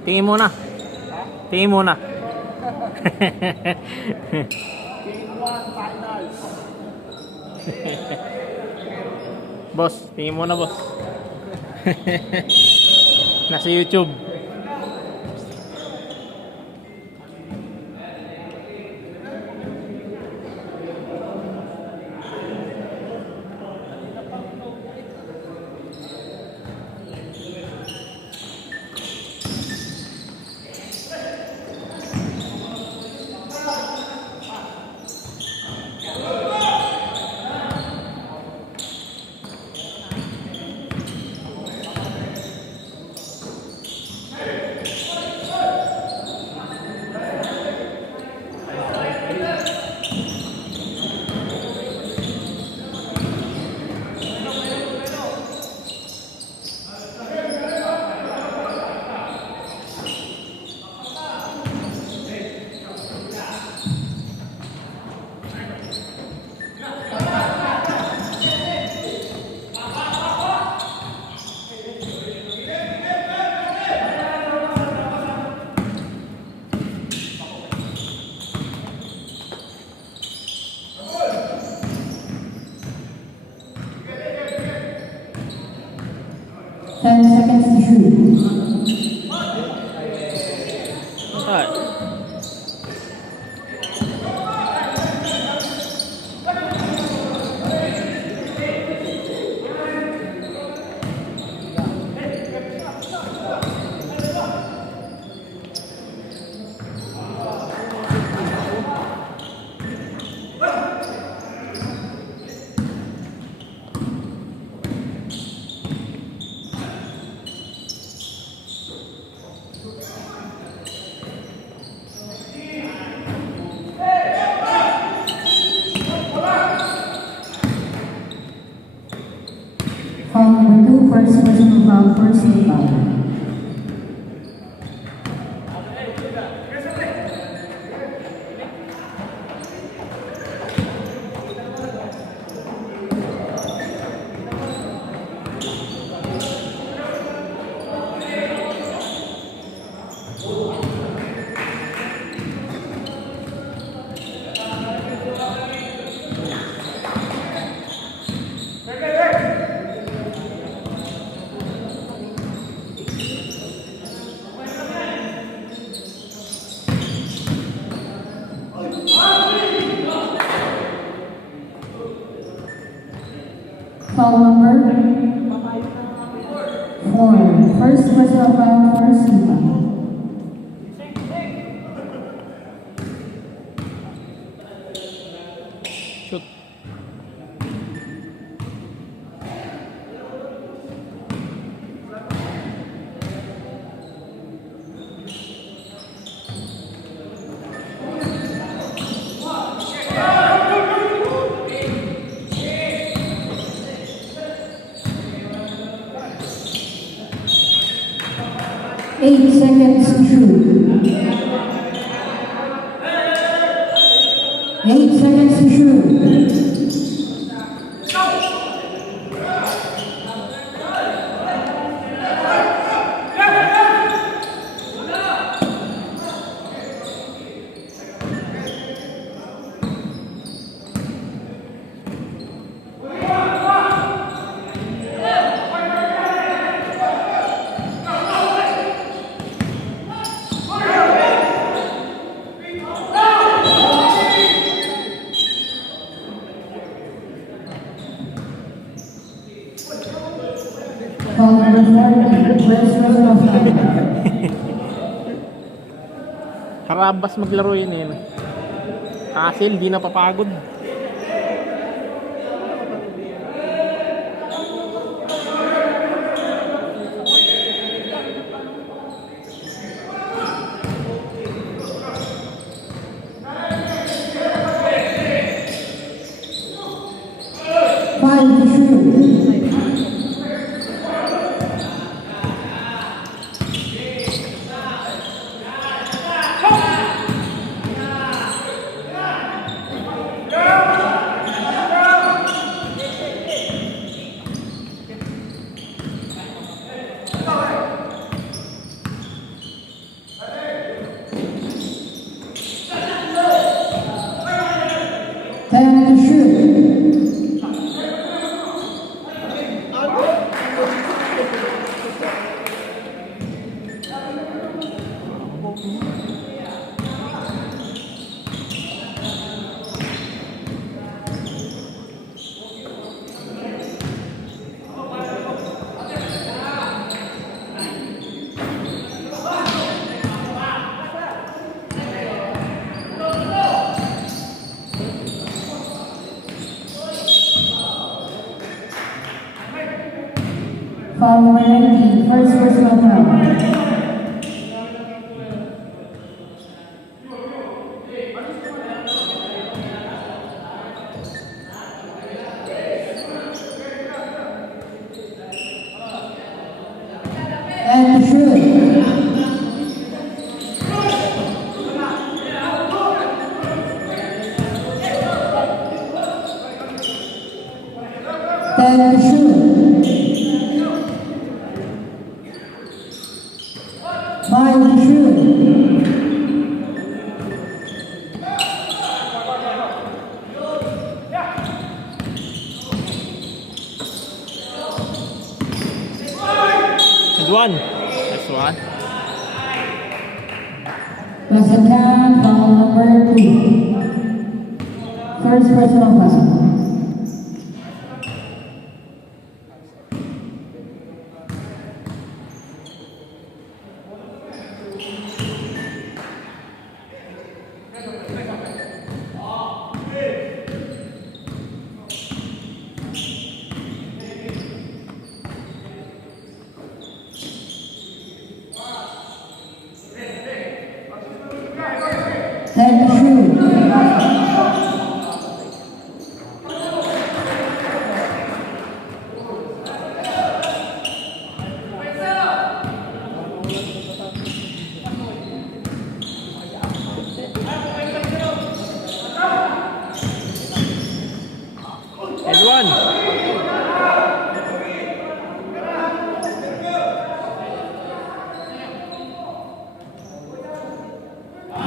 Tingin muna. Tingin muna. Game 1 finals. Boss, tingin muna boss. Nasa YouTube. Ten seconds to shoot. Alright. Foul number 2, first personal foul, first team foul. Foul number 4, first personal foul, first team foul. Shoot. Eight seconds to shoot. 8 seconds to shoot. Foul number 4, first personal foul. Harabas maglaro yun eh. Hassle, di napapagod. Five to shoot. Yeah! foul number 19, first personal foul. And shoot. Ten to shoot. Five to shoot. And one. That's one. Second foul number 2. First personal foul. Ten to shoot. And one.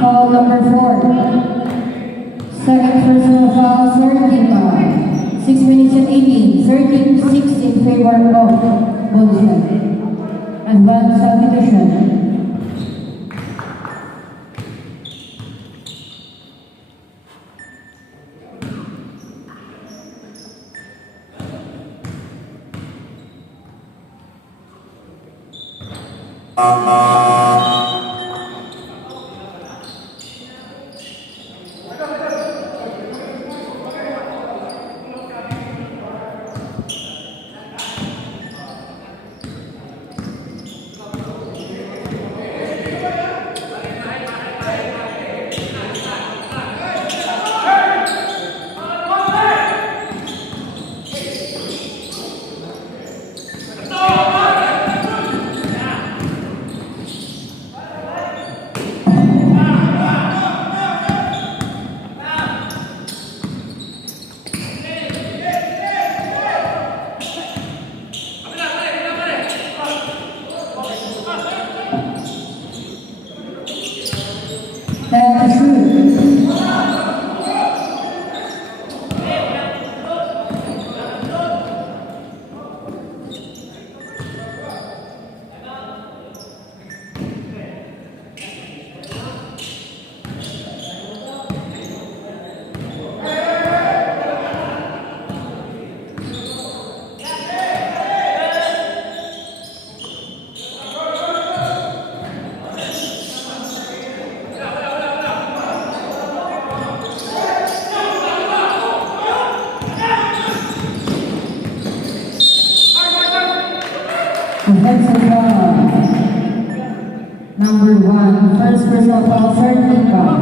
Foul number 4. Second personal foul, third team foul. 6 minutes and 18. 13-6 in favor of Bolshoi. Advanced substitution. Ten to shoot. Offensive foul. Number 1, first personal foul, third team foul.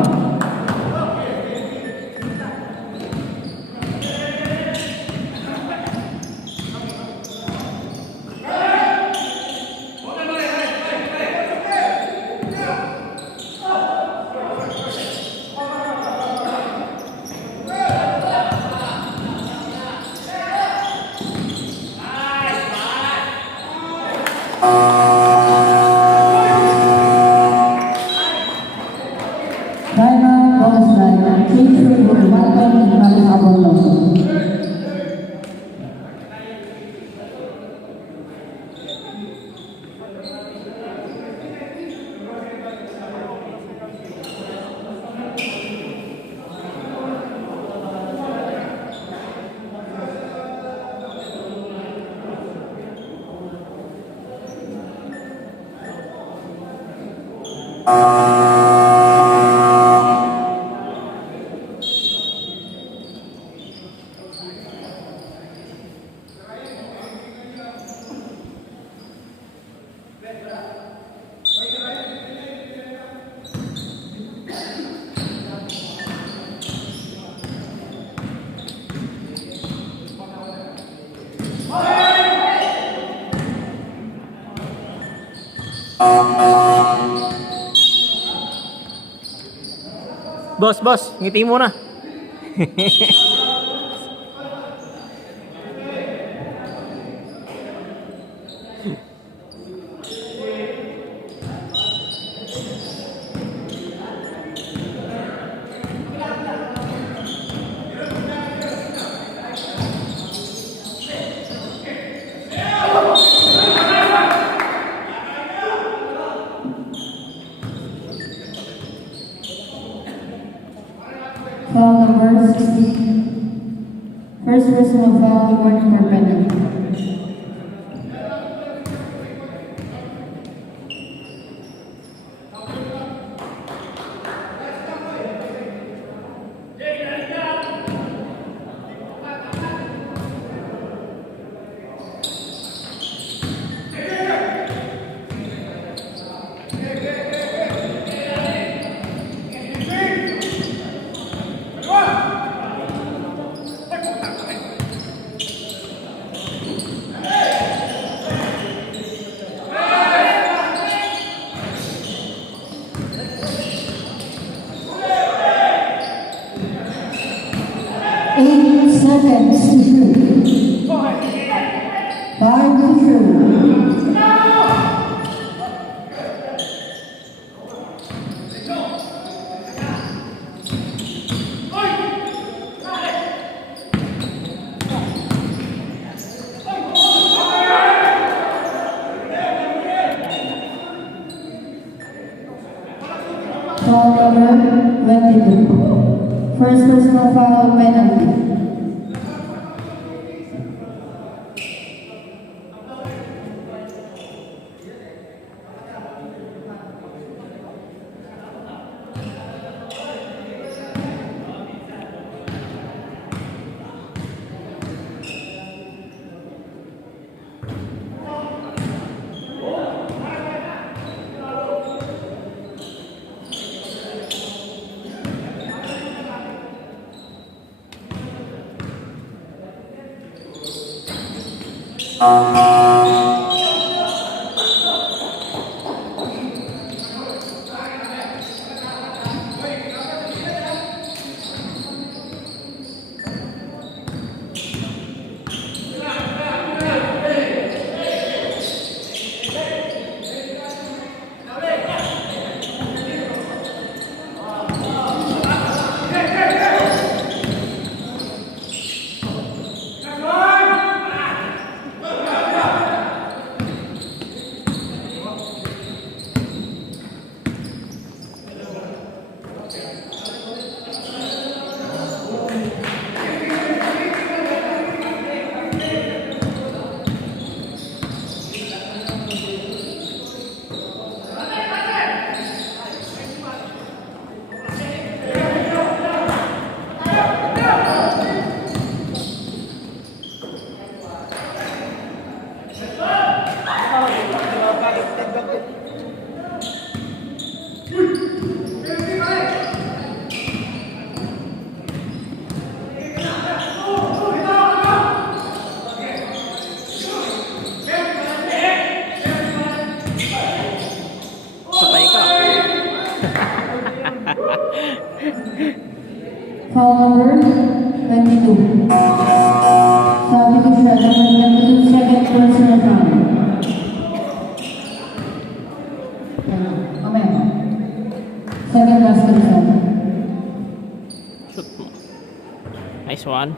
Timeout, Bolshoi. Change favor, 120 Marisabol Long. Boss, ngiti muna. Foul number 16. First personal foul, warning for penalty. Eight seconds to shoot. 5 to shoot. Foul number 22. First personal foul, penalty. Patay ka. Foul number 22. Sabi ko siya, number 22, second personal foul. Mamaya pa. Second last personal. Shoot mo. Nice one.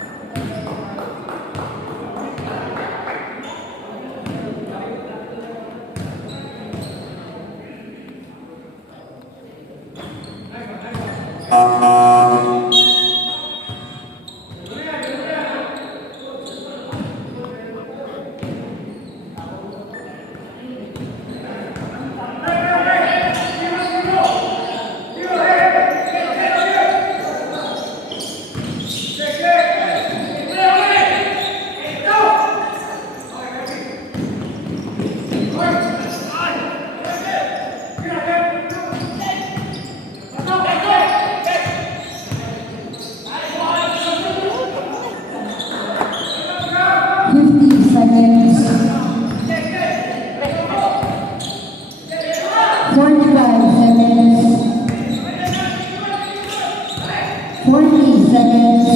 40 seconds.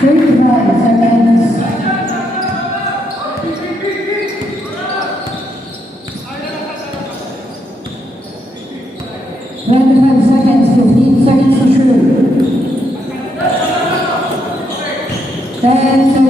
35 seconds. 25 seconds, 15 seconds to shoot. 10 seconds.